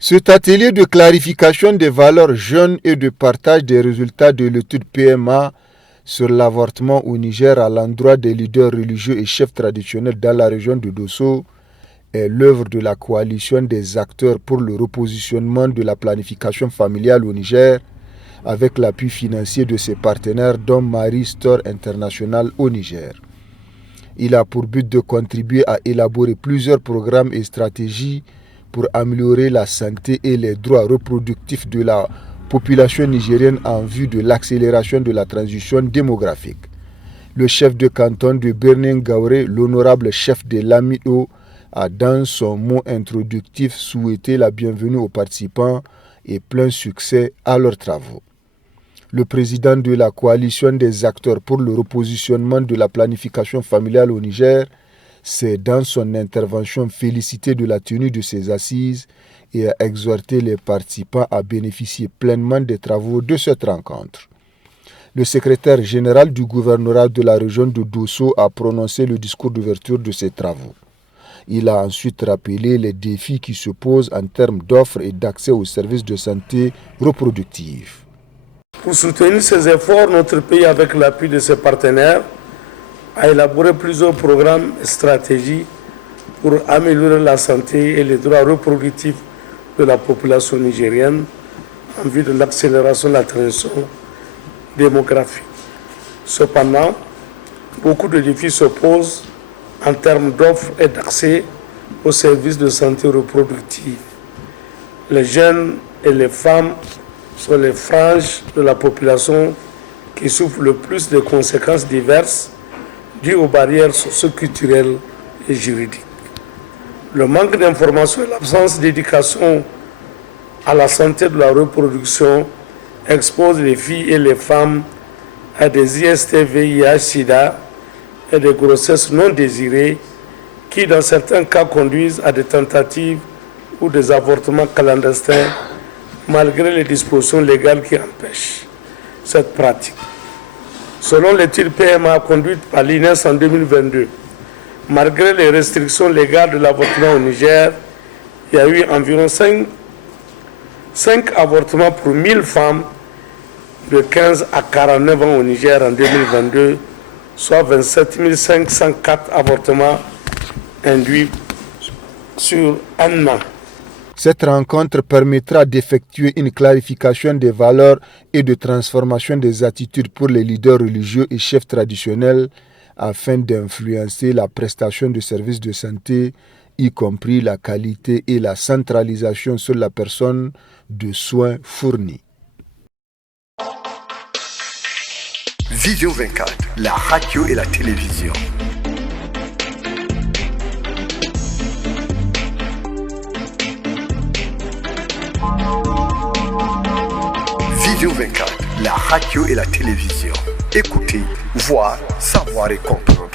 Cet atelier de clarification des valeurs jeunes et de partage des résultats de l'étude PMA sur l'avortement au Niger à l'endroit des leaders religieux et chefs traditionnels dans la région de Dosso est l'œuvre de la coalition des acteurs pour le repositionnement de la planification familiale au Niger avec l'appui financier de ses partenaires dont Marie Store International au Niger. Il a pour but de contribuer à élaborer plusieurs programmes et stratégies pour améliorer la santé et les droits reproductifs de la population nigérienne en vue de l'accélération de la transition démographique. Le chef de canton de Birnin Gauré, l'honorable chef de l'AMIO, a dans son mot introductif souhaité la bienvenue aux participants et plein succès à leurs travaux. Le président de la coalition des acteurs pour le repositionnement de la planification familiale au Niger s'est dans son intervention félicité de la tenue de ces assises et a exhorté les participants à bénéficier pleinement des travaux de cette rencontre. Le secrétaire général du gouvernorat de la région de Dosso a prononcé le discours d'ouverture de ces travaux. Il a ensuite rappelé les défis qui se posent en termes d'offres et d'accès aux services de santé reproductive. Pour soutenir ces efforts, notre pays, avec l'appui de ses partenaires, a élaboré plusieurs programmes et stratégies pour améliorer la santé et les droits reproductifs de la population nigérienne en vue de l'accélération de la transition démographique. Cependant, beaucoup de défis se posent en termes d'offres et d'accès aux services de santé reproductive. Les jeunes et les femmes sont les franges de la population qui souffrent le plus des conséquences diverses dues aux barrières socio-culturelles et juridiques. Le manque d'information et l'absence d'éducation à la santé de la reproduction exposent les filles et les femmes à des IST, VIH, SIDA et des grossesses non désirées qui, dans certains cas, conduisent à des tentatives ou des avortements clandestins malgré les dispositions légales qui empêchent cette pratique. Selon l'étude PMA conduite par l'INES en 2022, malgré les restrictions légales de l'avortement au Niger, il y a eu environ 5 avortements pour 1000 femmes de 15 à 49 ans au Niger en 2022, soit 27 504 avortements induits sur un an. Cette rencontre permettra d'effectuer une clarification des valeurs et de transformation des attitudes pour les leaders religieux et chefs traditionnels afin d'influencer la prestation de services de santé, y compris la qualité et la centralisation sur la personne de soins fournis. Vision 24, la radio et la télévision. Vision 24, la radio et la télévision. Écoutez, voir, savoir et comprendre.